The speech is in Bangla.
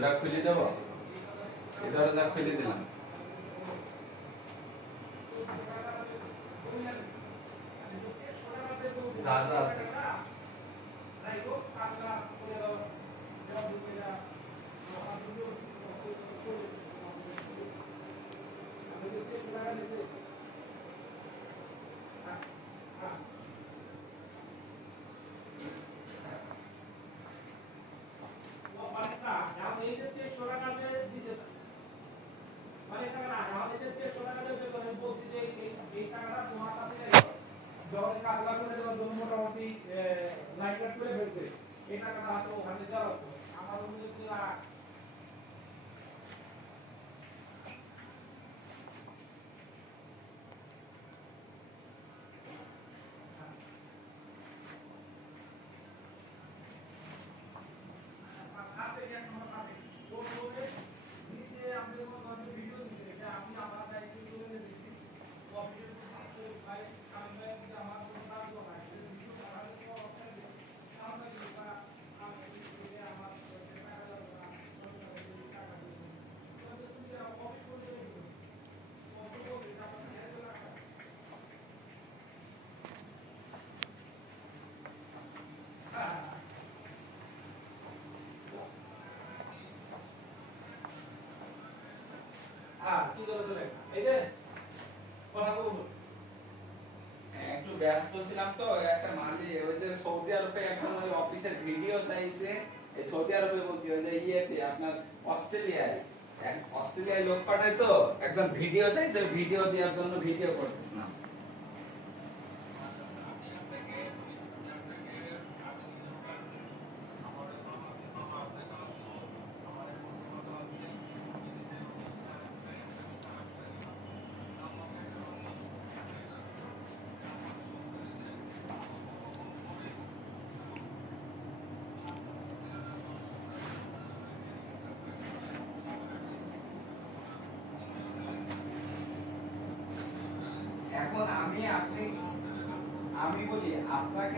দরজা খুলে দেব, এই দরজা খুলে দিলাম। যা যা আছে মোটামুটি লাইট করে ফেলছে এই টাকাটা তো ওখানে দেওয়া আমার যদি একটু ব্যস্ত ছিলাম তো, একটা মাঝে ওই যে সৌদি আরবে এখন ওই অফিসের ভিডিও চাইছে। এই সৌদি আরবে বলছি ওই যে ইয়েতে আপনার অস্ট্রেলিয়ায় অস্ট্রেলিয়ায় লোক পাঠায় তো, একজন ভিডিও চাইছে, ভিডিও দেওয়ার জন্য ভিডিও করতেছিলাম। এখন আমি বলি আপনাকে